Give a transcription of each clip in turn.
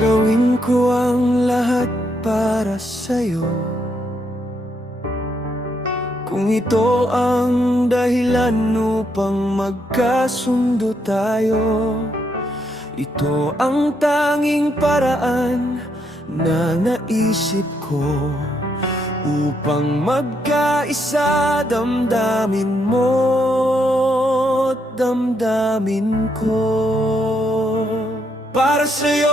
Gagawin ko ang lahat para sa'yo. Kung ito ang dahilan upang magkasundo tayo, ito ang tanging paraan na naisip ko upang magkaisa, damdamin mo't damdamin ko. Para sa'yo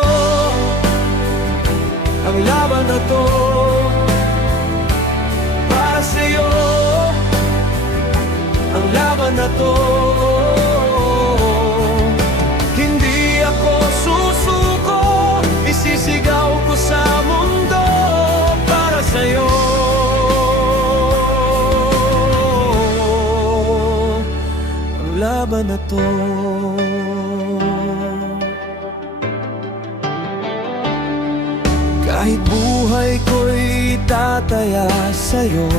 ang laban na to, para sa'yo ang laban na to. Hindi ako susuko, isisigaw ko sa mundo para sa'yo. Ang laban na to. Kahit buhay ko'y tataya sa'yo,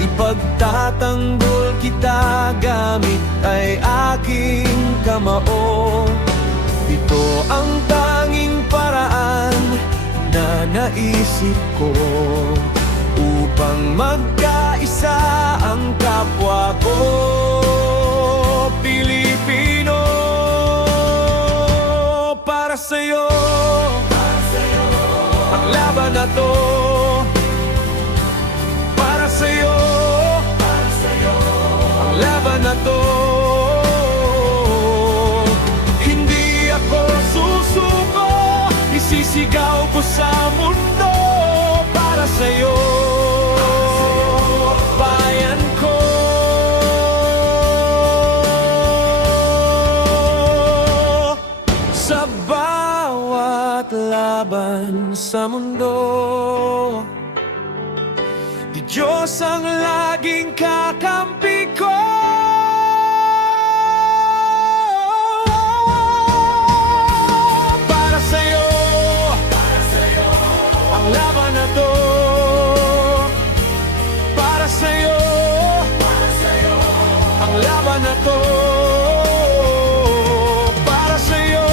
ipagtatanggol kita gamit ay aking kamao. Ito ang tanging paraan na naisip ko upang magkaisa ang kapwa ko Pilipino. Para sa'yo ang laban na to, para sa'yo ang laban na to. Hindi ako susuko, isisigaw ko sa mundo para sa'yo, bayan ko. Sa bawat laban sa mundo, di Diyos ang laging kakampi ko. Para sa'yo ang laban na to, para sa'yo ang laban na to. Para sa'yo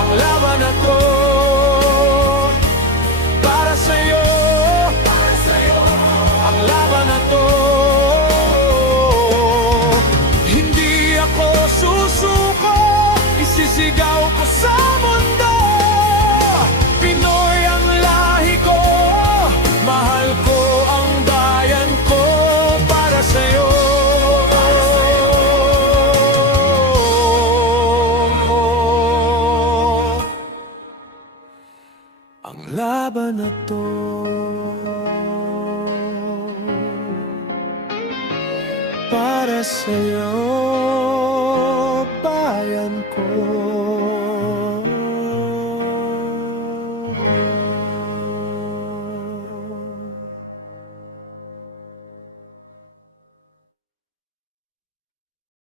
ang laban na to, para sa'yo ang laban na to. Hindi ako susuko, isisigaw ko sa mundo. Pinoy ang lahi ko, mahal ko ang bayan ko. Para sa'yo ang laban na to. Para sa'yo, bayan ko.